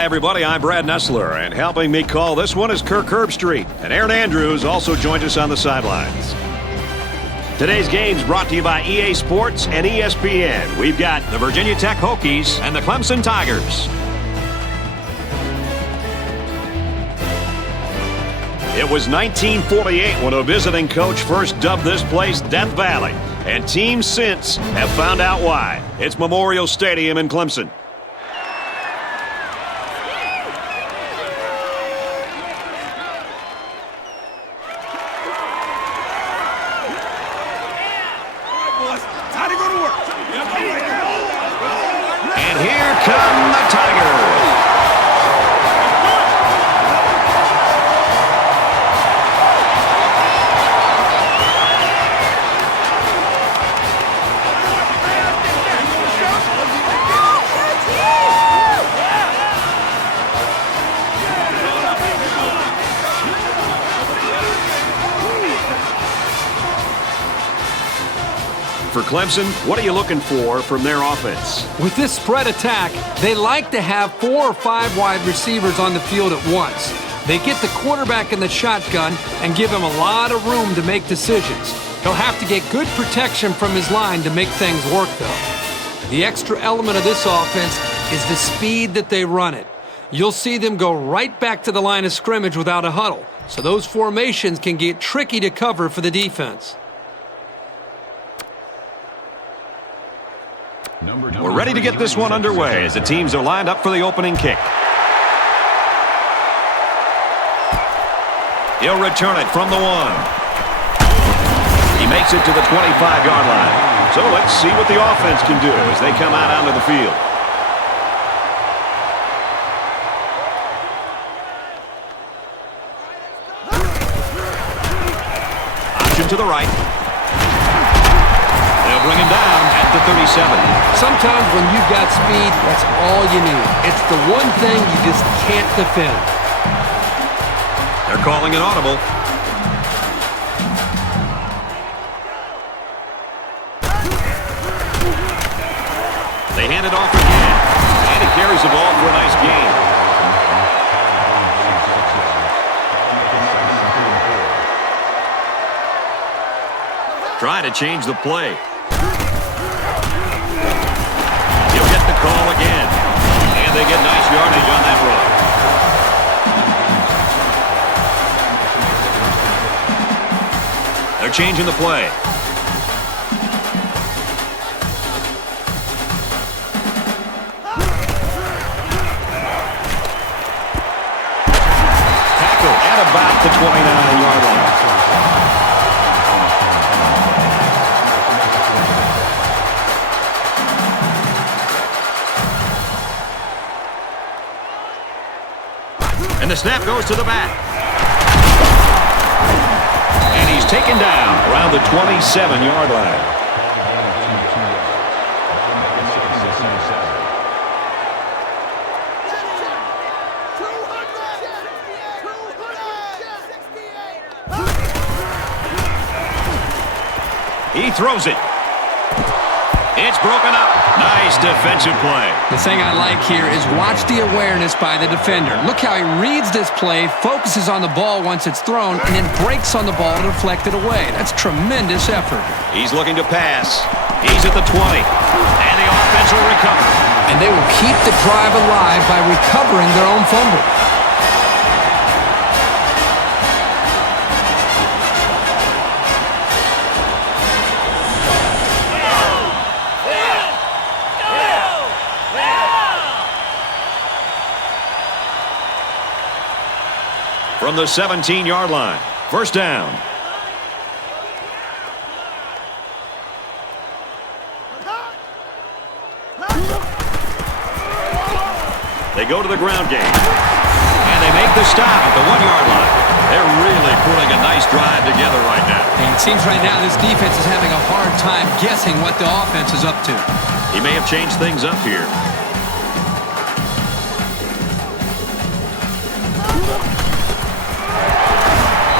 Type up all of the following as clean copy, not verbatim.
Everybody, I'm Brad Nessler, and helping me call this one is Kirk Herbstreit. And Aaron Andrews also joins us on the sidelines. Today's game's brought to you by EA Sports and ESPN. We've got the Virginia Tech Hokies and the Clemson Tigers. It was 1948 when a visiting coach first dubbed this place Death Valley, and teams since have found out why. It's Memorial Stadium in Clemson. And here come the Tigers. For Clemson, what are you looking for from their offense? With this spread attack, they like to have 4 or 5 wide receivers on the field at once. They get the quarterback in the shotgun and give him a lot of room to make decisions. He'll have to get good protection from his line to make things work, though. The extra element of this offense is the speed that they run it. You'll see them go right back to the line of scrimmage without a huddle, so those formations can get tricky to cover for the defense. We're ready to get this one underway as the teams are lined up for the opening kick. He'll return it from the 1. He makes it to the 25-yard line. So let's see what the offense can do as they come out onto the field. Option to the right. They'll bring him down at the 37. Sometimes when you've got speed, that's all you need. It's the one thing you just can't defend. They're calling an audible. They hand it off again. And he carries the ball for a nice gain. Trying to change the play. Call again. And they get nice yardage on that run. They're changing the play. Tackle at about the 29-yard line. And the snap goes to the back. And he's taken down around the 27-yard line. He throws it. It's broken up. Nice defensive play. The thing I like here is watch the awareness by the defender. Look how he reads this play, focuses on the ball once it's thrown, and then breaks on the ball to deflect it away. That's tremendous effort. He's looking to pass. He's at the 20. And the offense will recover. And they will keep the drive alive by recovering their own fumble. From the 17-yard line, first down. They go to the ground game. And they make the stop at the 1-yard line. They're really putting a nice drive together right now. And it seems right now this defense is having a hard time guessing what the offense is up to. He may have changed things up here.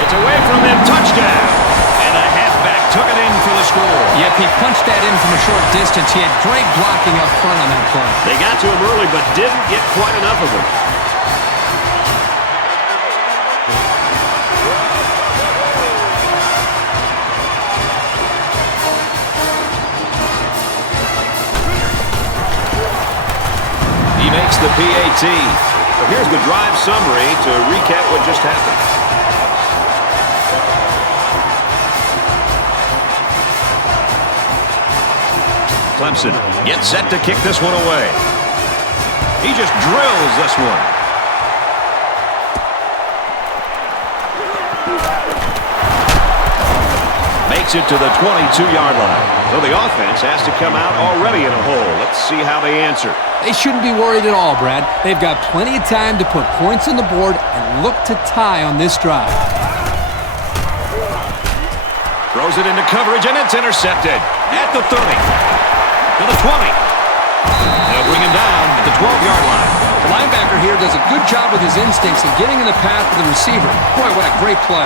It's away from him. Touchdown. And a halfback took it in for the score. Yeah, Yep, he punched that in from a short distance. He had great blocking up front on that play. They got to him early, but didn't get quite enough of him. He makes the PAT. Well, here's the drive summary to recap what just happened. Clemson gets set to kick this one away. He just drills this one. Makes it to the 22-yard line. So the offense has to come out already in a hole. Let's see how they answer. They shouldn't be worried at all, Brad. They've got plenty of time to put points on the board and look to tie on this drive. Throws it into coverage, and it's intercepted at the 30. To the 20. They'll bring him down at the 12-yard line. The linebacker here does a good job with his instincts and getting in the path of the receiver. Boy, what a great play.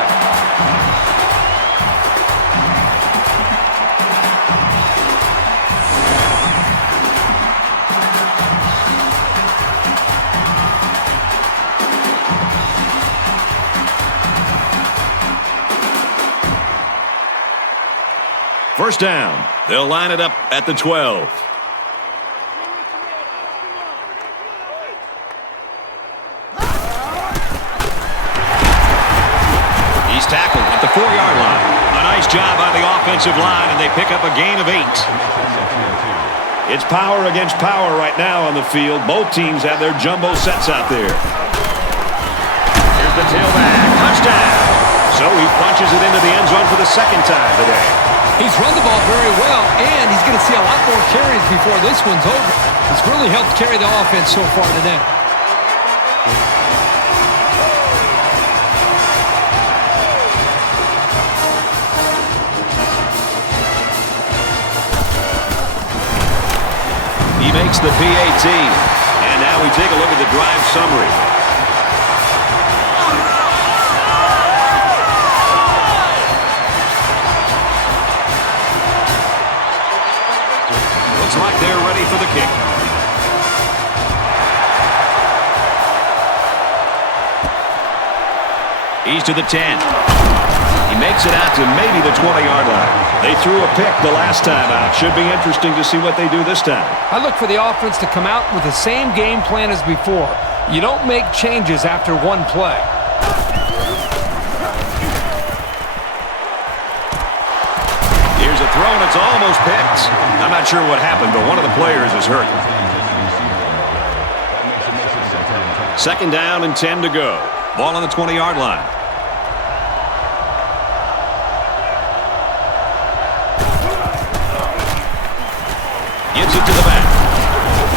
First down. They'll line it up at the 12. He's tackled at the 4-yard line. A nice job by the offensive line, and they pick up a gain of 8. It's power against power right now on the field. Both teams have their jumbo sets out there. Here's the tailback. Touchdown. So he punches it into the end zone for the second time today. He's run the ball very well, and he's going to see a lot more carries before this one's over. He's really helped carry the offense so far today. He makes the PAT. And now we take a look at the drive summary. Looks like they're ready for the kick. He's to the 10. He makes it out to maybe the 20-yard line. They threw a pick the last time out. Should be interesting to see what they do this time. I look for the offense to come out with the same game plan as before. You don't make changes after one play. Here's a throw, and it's almost picked. I'm not sure what happened, but one of the players is hurt. Second down and 10 to go. Ball on the 20-yard line. Gives it to the back.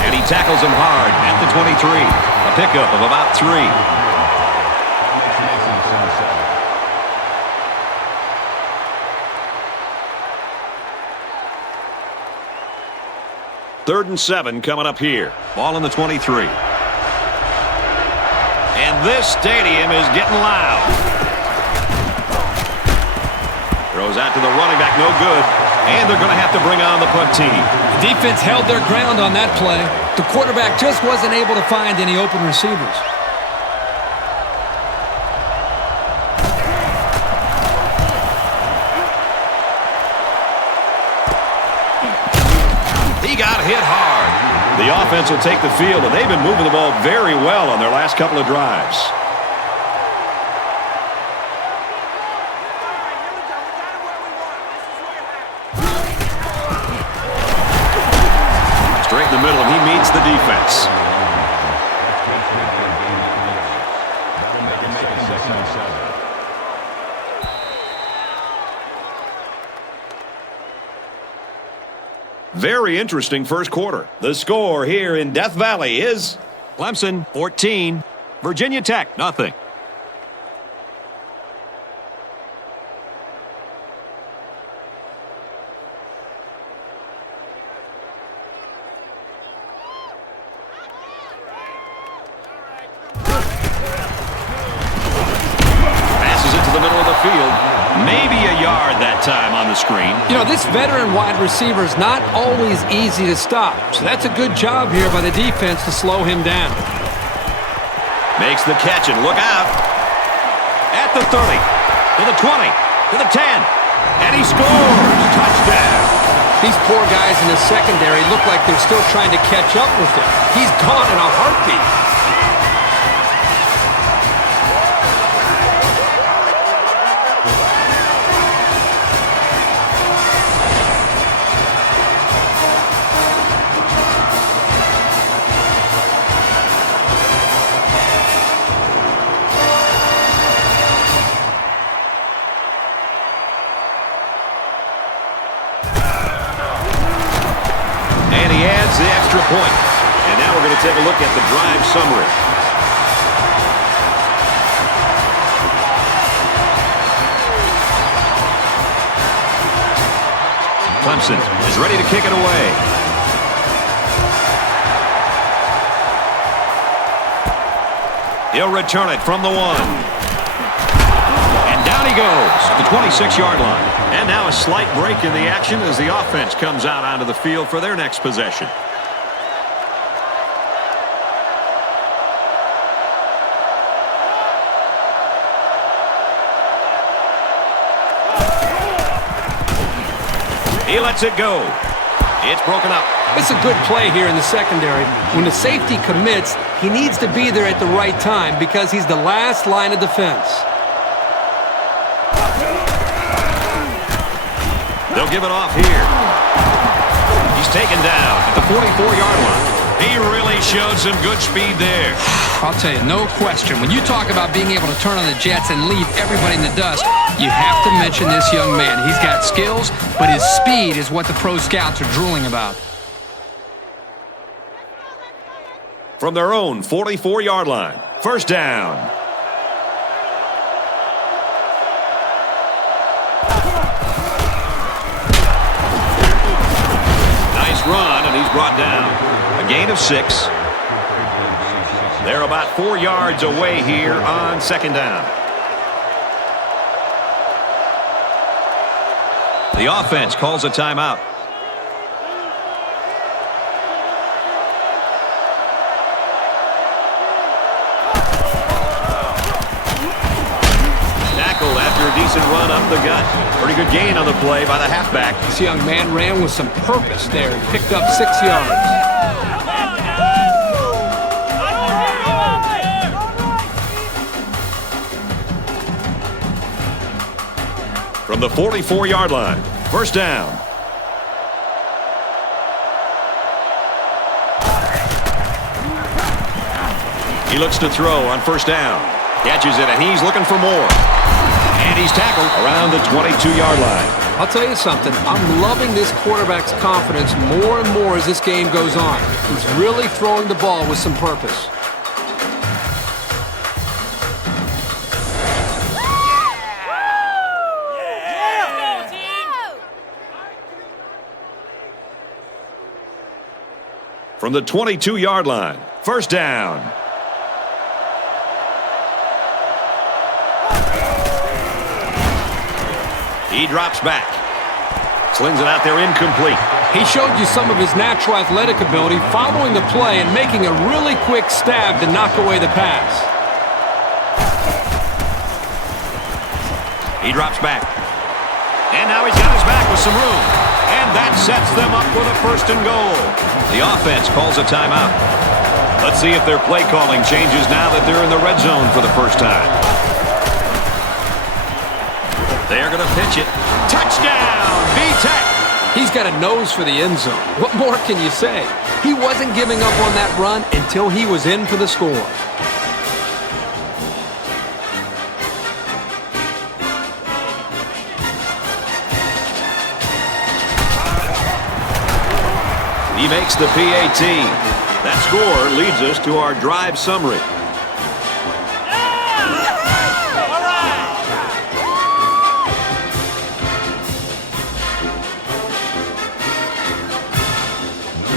And he tackles him hard at the 23. A pickup of about 3. Third and 7 coming up here. Ball in the 23. And this stadium is getting loud. Throws out to the running back, no good. And they're going to have to bring on the punt team. The defense held their ground on that play. The quarterback just wasn't able to find any open receivers. He got hit hard. The offense will take the field, and they've been moving the ball very well on their last couple of drives. Straight in the middle, and he meets the defense. Very interesting first quarter. The score here in Death Valley is Clemson 14, Virginia Tech nothing. Passes it to the middle of the field. Maybe a yard that time on the screen. You know, this veteran wide receiver is not always easy to stop. So that's a good job here by the defense to slow him down. Makes the catch and look out. At the 30, to the 20, to the 10. And he scores. Touchdown. These poor guys in the secondary look like they're still trying to catch up with him. He's gone in a heartbeat. The extra point. And now we're going to take a look at the drive summary. Clemson is ready to kick it away. He'll return it from the 1. And down he goes at the 26-yard line. And now a slight break in the action as the offense comes out onto the field for their next possession. He lets it go. It's broken up. It's a good play here in the secondary. When the safety commits, he needs to be there at the right time because he's the last line of defense. They'll give it off here. He's taken down at the 44-yard line. He really showed some good speed there. I'll tell you, no question. When you talk about being able to turn on the jets and leave everybody in the dust, you have to mention this young man. He's got skills, but his speed is what the pro scouts are drooling about. From their own 44-yard line, first down. Nice run, and he's brought down. A gain of 6. They're about 4 yards away here on second down. The offense calls a timeout. Tackled after a decent run up the gut. Pretty good gain on the play by the halfback. This young man ran with some purpose there and picked up 6 yards. From the 44-yard line, first down. He looks to throw on first down. Catches it, and he's looking for more. And he's tackled around the 22-yard line. I'll tell you something. I'm loving this quarterback's confidence more and more as this game goes on. He's really throwing the ball with some purpose. From the 22-yard line, first down. He drops back. Slings it out there incomplete. He showed you some of his natural athletic ability following the play and making a really quick stab to knock away the pass. He drops back. And now he's got his back with some room. And that sets them up with a first and goal. The offense calls a timeout. Let's see if their play calling changes now that they're in the red zone for the first time. They're going to pitch it. Touchdown, V-Tech. He's got a nose for the end zone. What more can you say? He wasn't giving up on that run until he was in for the score. He makes the PAT. That score leads us to our drive summary.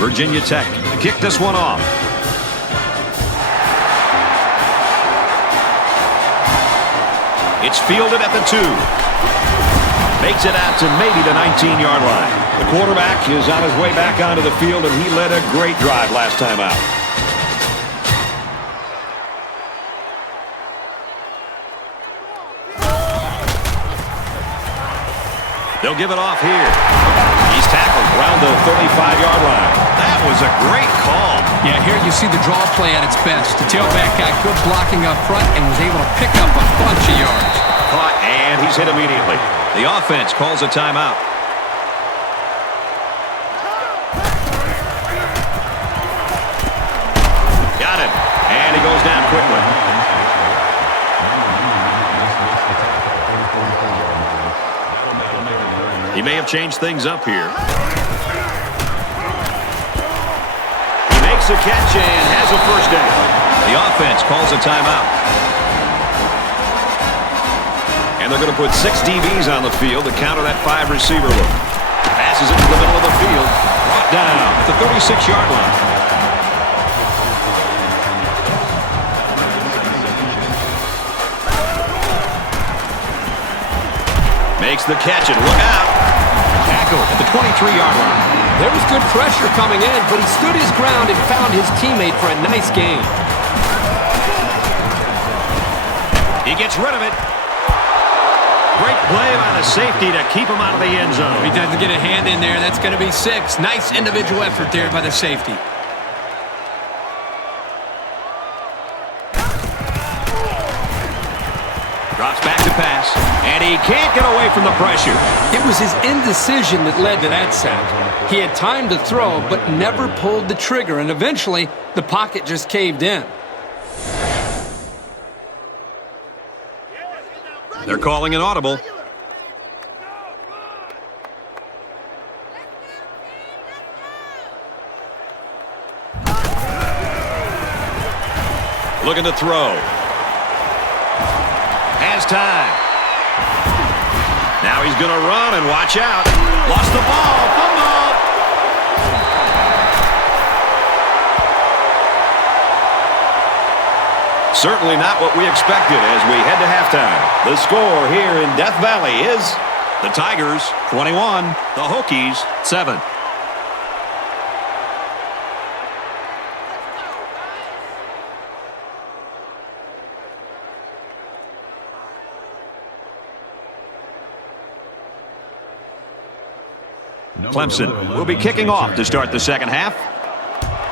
Virginia Tech to kick this one off. It's fielded at the 2. Makes it out to maybe the 19-yard line. The quarterback is on his way back onto the field, and he led a great drive last time out. They'll give it off here. He's tackled around the 35-yard line. That was a great call. Yeah, here you see the draw play at its best. The tailback got good blocking up front and was able to pick up a bunch of yards. Caught, and he's hit immediately. The offense calls a timeout. Got him, and he goes down quickly. He may have changed things up here. He makes a catch and has a first down. The offense calls a timeout. And they're going to put 6 DBs on the field to counter that 5-receiver look. Passes it to the middle of the field. Brought down at the 36-yard line. Makes the catch and look out. Tackle at the 23-yard line. There was good pressure coming in, but he stood his ground and found his teammate for a nice gain. He gets rid of it. Great play by the safety to keep him out of the end zone. If he doesn't get a hand in there, that's going to be 6. Nice individual effort there by the safety. Drops back to pass, and he can't get away from the pressure. It was his indecision that led to that sack. He had time to throw, but never pulled the trigger, and eventually the pocket just caved in. They're calling an audible. Looking to throw. Has time. Now he's going to run and watch out. Lost the ball. Fumble. Certainly not what we expected as we head to halftime. The score here in Death Valley is the Tigers 21, the Hokies 7. Clemson will be kicking off to start the second half.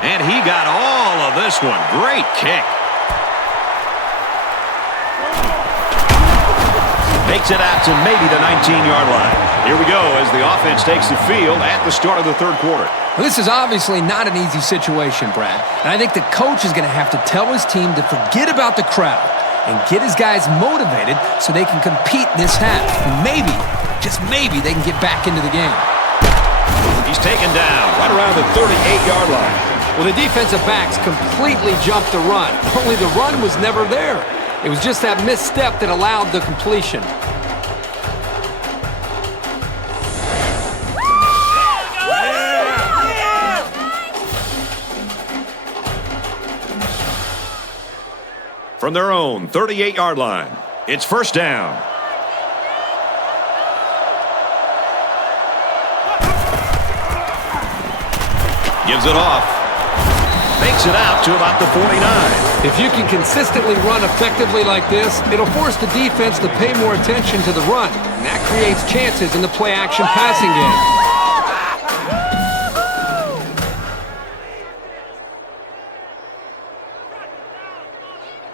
And he got all of this one. Great kick. Makes it out to maybe the 19-yard line. Here we go as the offense takes the field at the start of the third quarter. Well, this is obviously not an easy situation, Brad. And I think the coach is going to have to tell his team to forget about the crowd and get his guys motivated so they can compete this half. Maybe, just maybe, they can get back into the game. He's taken down right around the 38-yard line. Well, the defensive backs completely jumped the run. Only the run was never there. It was just that misstep that allowed the completion. From their own 38-yard line, it's first down. Gives it off. Makes it out to about the 49. If you can consistently run effectively like this, it'll force the defense to pay more attention to the run. And that creates chances in the play-action passing game.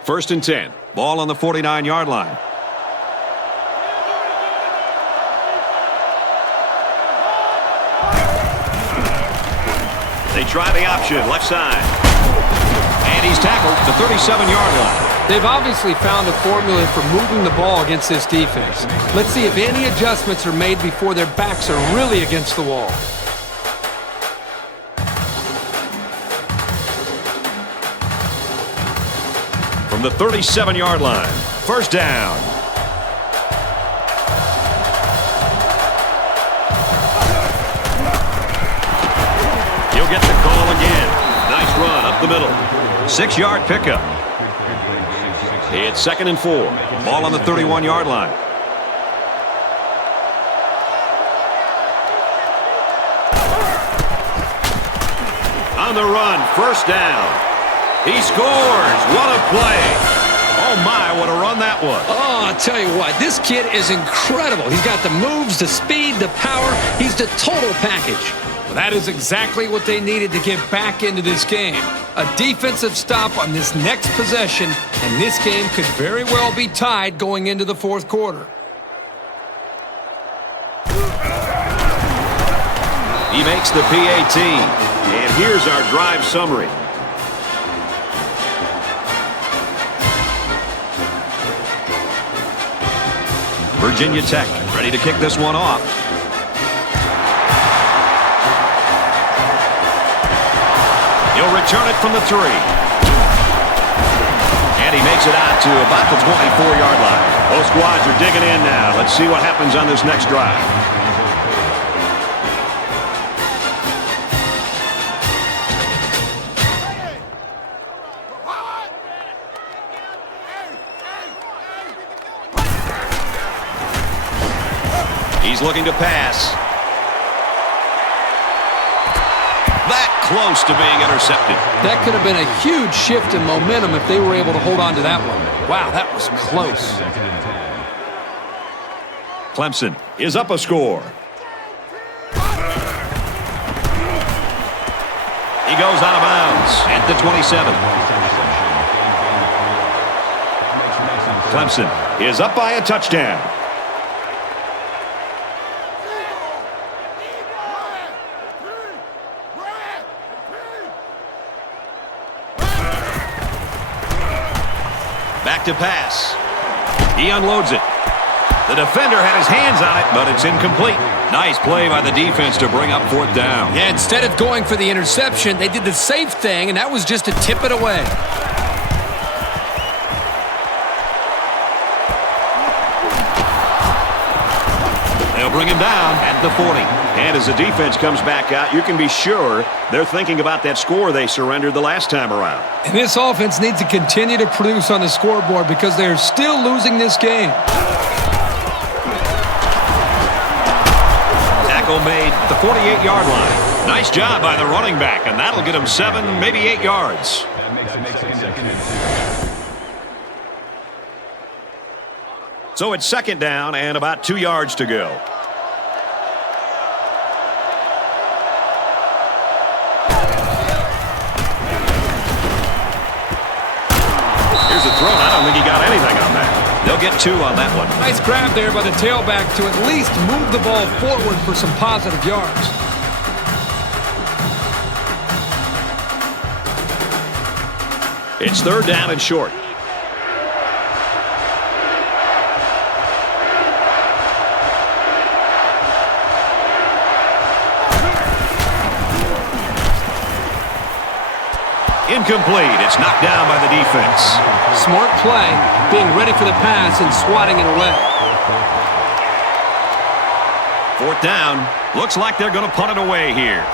First and 10. Ball on the 49-yard line. They try the option, left side. And he's tackled at the 37-yard line. They've obviously found a formula for moving the ball against this defense. Let's see if any adjustments are made before their backs are really against the wall. From the 37-yard line, first down. He'll get the call again. Nice run up the middle. 6-yard pickup. It's second and 4. Ball on the 31-yard line. On the run, first down. He scores. What a play. Oh, my, what a run that was. Oh, I'll tell you what, this kid is incredible. He's got the moves, the speed, the power. He's the total package. Well, that is exactly what they needed to get back into this game. A defensive stop on this next possession, and this game could very well be tied going into the fourth quarter. He makes the PAT. And here's our drive summary. Virginia Tech ready to kick this one off. He'll return it from the 3. And he makes it out to about the 24-yard line. Both squads are digging in now. Let's see what happens on this next drive. He's looking to pass. That close to being intercepted. That could have been a huge shift in momentum if they were able to hold on to that one. Wow, that was close. Clemson is up a score. He goes out of bounds at the 27. Clemson is up by a touchdown. Back to pass. He unloads it. The defender had his hands on it, but it's incomplete. Nice play by the defense to bring up fourth down. Yeah, instead of going for the interception, they did the safe thing, and that was just to tip it away. They'll bring him down at the 40. And as the defense comes back out, you can be sure they're thinking about that score they surrendered the last time around. And this offense needs to continue to produce on the scoreboard because they're still losing this game. Tackle made at the 48-yard line. Nice job by the running back, and that'll get him 7, maybe 8 yards. So it's second down and about 2 yards to go. Here's a throw. I don't think he got anything on that. They'll get 2 on that one. Nice grab there by the tailback to at least move the ball forward for some positive yards. It's third down and short. Incomplete. It's knocked down by the defense. Smart play, being ready for the pass and swatting it away. Fourth down. Looks like they're going to punt it away here.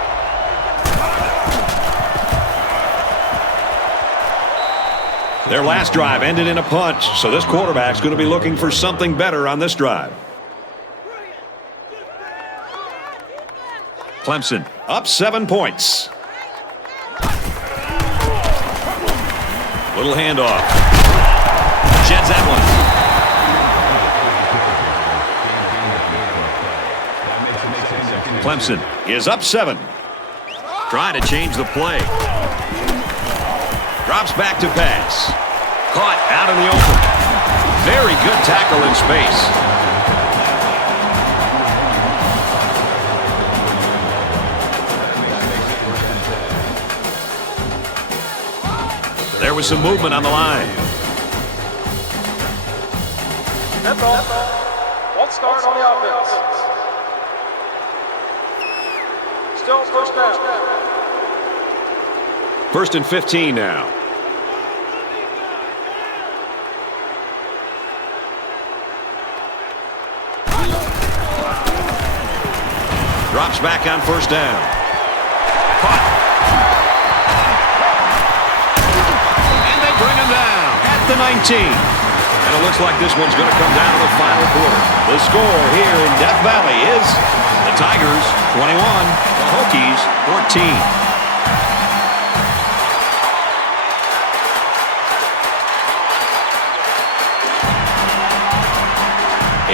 Their last drive ended in a punt, so this quarterback's going to be looking for something better on this drive. Clemson up 7 points. Little handoff. Sheds that one. Clemson is up 7. Trying to change the play. Drops back to pass. Caught out in the open. Very good tackle in space. There was some movement on the line. That's all. One start on the offense. Still first down. 1st and 15 now. Drops back on first down. Caught. And they bring him down at the 19. And it looks like this one's going to come down to the final quarter. The score here in Death Valley is the Tigers 21, the Hokies 14.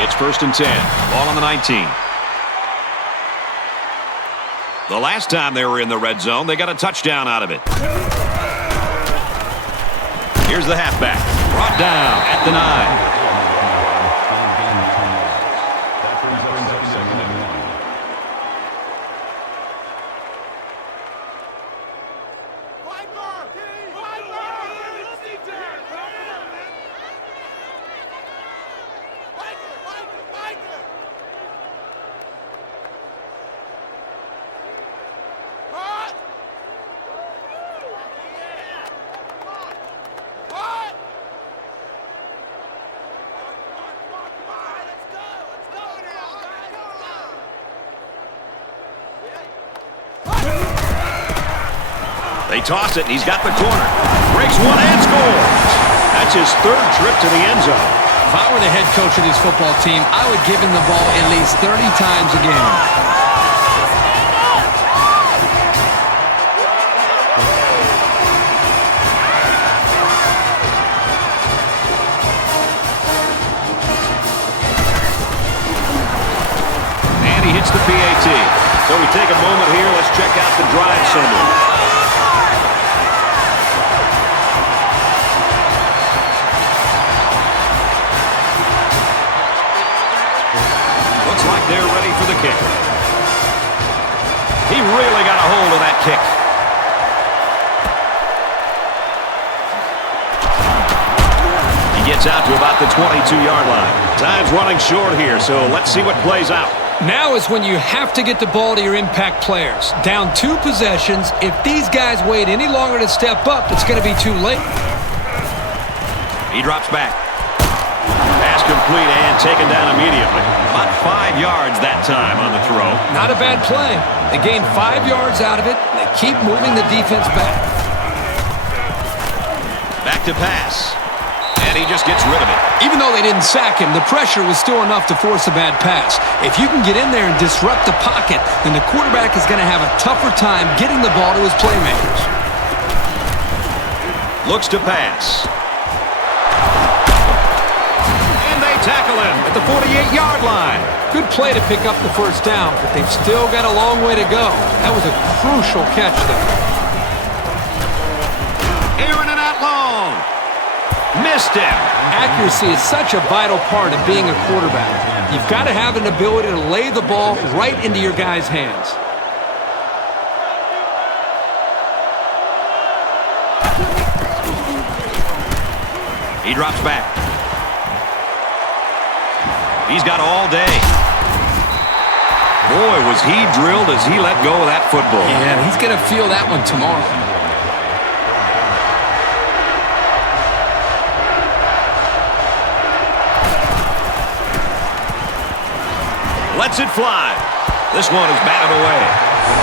It's 1st and 10. Ball on the 19. The last time they were in the red zone, they got a touchdown out of it. Here's the halfback. Brought down at the 9. They toss it, and he's got the corner. Breaks one and scores. That's his 3rd trip to the end zone. If I were the head coach of this football team, I would give him the ball at least 30 times a game. And he hits the PAT. So we take a moment here. Let's check out the drive summary. Like they're ready for the kick. He really got a hold of that kick. He gets out to about the 22-yard line. Time's running short here, so let's see what plays out. Now is when you have to get the ball to your impact players. Down 2 possessions. If these guys wait any longer to step up, it's going to be too late. He drops back. Pass complete and taken down immediately. About 5 yards that time on the throw. Not a bad play. They gained 5 yards out of it. They keep moving the defense back. Back to pass. And he just gets rid of it. Even though they didn't sack him, the pressure was still enough to force a bad pass. If you can get in there and disrupt the pocket, then the quarterback is going to have a tougher time getting the ball to his playmakers. Looks to pass. Tackle him at the 48-yard line. Good play to pick up the 1st down, but they've still got a long way to go. That was a crucial catch, though. Airing it out long. Missed him. Accuracy is such a vital part of being a quarterback. You've got to have an ability to lay the ball right into your guys' hands. He drops back. He's got all day. Boy, was he drilled as he let go of that football. Yeah, he's going to feel that one tomorrow. Lets it fly. This one is batted away.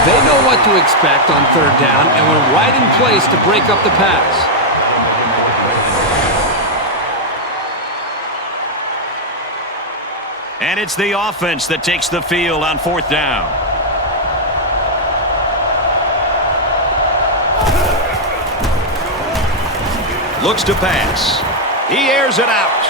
They know what to expect on 3rd down and were right in place to break up the pass. And it's the offense that takes the field on 4th down. Looks to pass. He airs it out.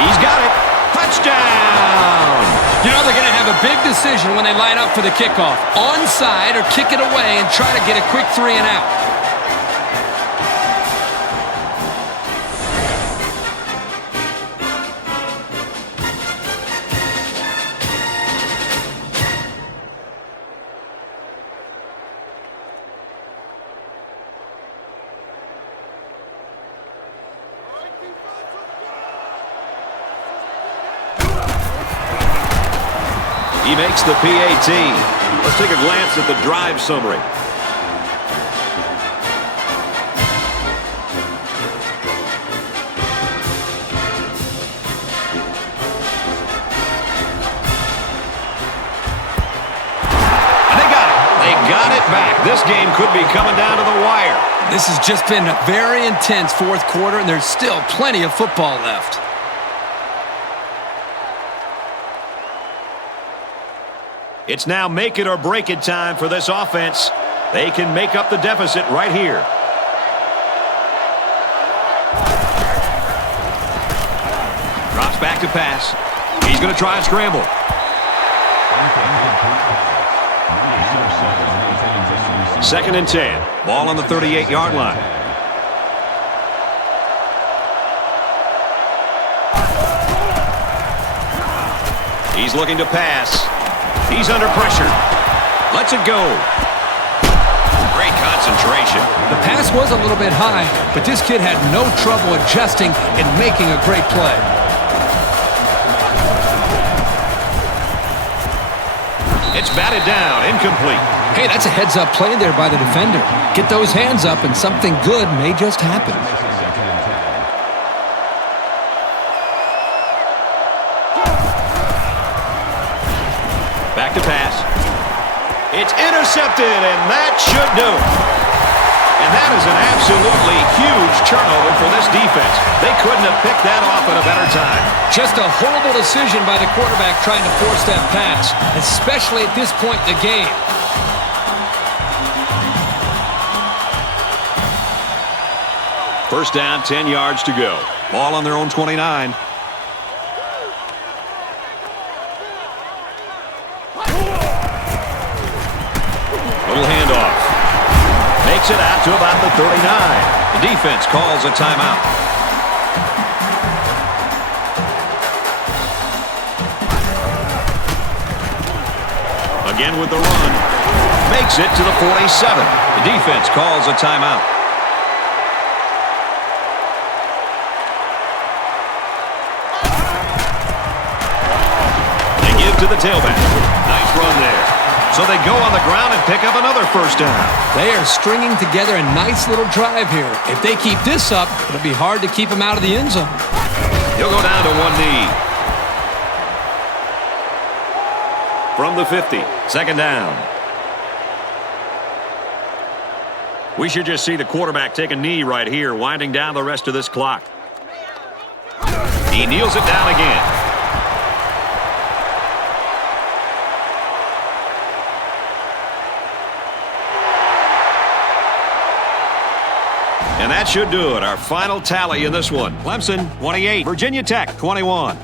He's got it. Touchdown! You know they're going to have a big decision when they line up for the kickoff. Onside or kick it away and try to get a quick 3 and out. He makes the PAT. Let's take a glance at the drive summary. And they got it. They got it back. This game could be coming down to the wire. This has just been a very intense 4th quarter, and there's still plenty of football left. It's now make it or break it time for this offense. They can make up the deficit right here. Drops back to pass. He's going to try and scramble. Second and 10. Ball on the 38-yard line. He's looking to pass. He's under pressure. Lets it go. Great concentration. The pass was a little bit high, but this kid had no trouble adjusting and making a great play. It's batted down, incomplete. Hey, that's a heads-up play there by the defender. Get those hands up and something good may just happen. Back to pass. It's intercepted, and that should do it. And that is an absolutely huge turnover for this defense. They couldn't have picked that off at a better time. Just a horrible decision by the quarterback trying to force that pass, especially at this point in the game. First down, 10 yards to go. Ball on their own 29. Little handoff. Makes it out to about the 39. The defense calls a timeout. Again with the run. Makes it to the 47. The defense calls a timeout. They give to the tailback. Nice run there. So they go on the ground and pick up another first down. They are stringing together a nice little drive here. If they keep this up, it'll be hard to keep them out of the end zone. He'll go down to one knee. From the 50, second down. We should just see the quarterback take a knee right here, winding down the rest of this clock. He kneels it down again. And that should do it. Our final tally in this one. Clemson, 28. Virginia Tech, 21.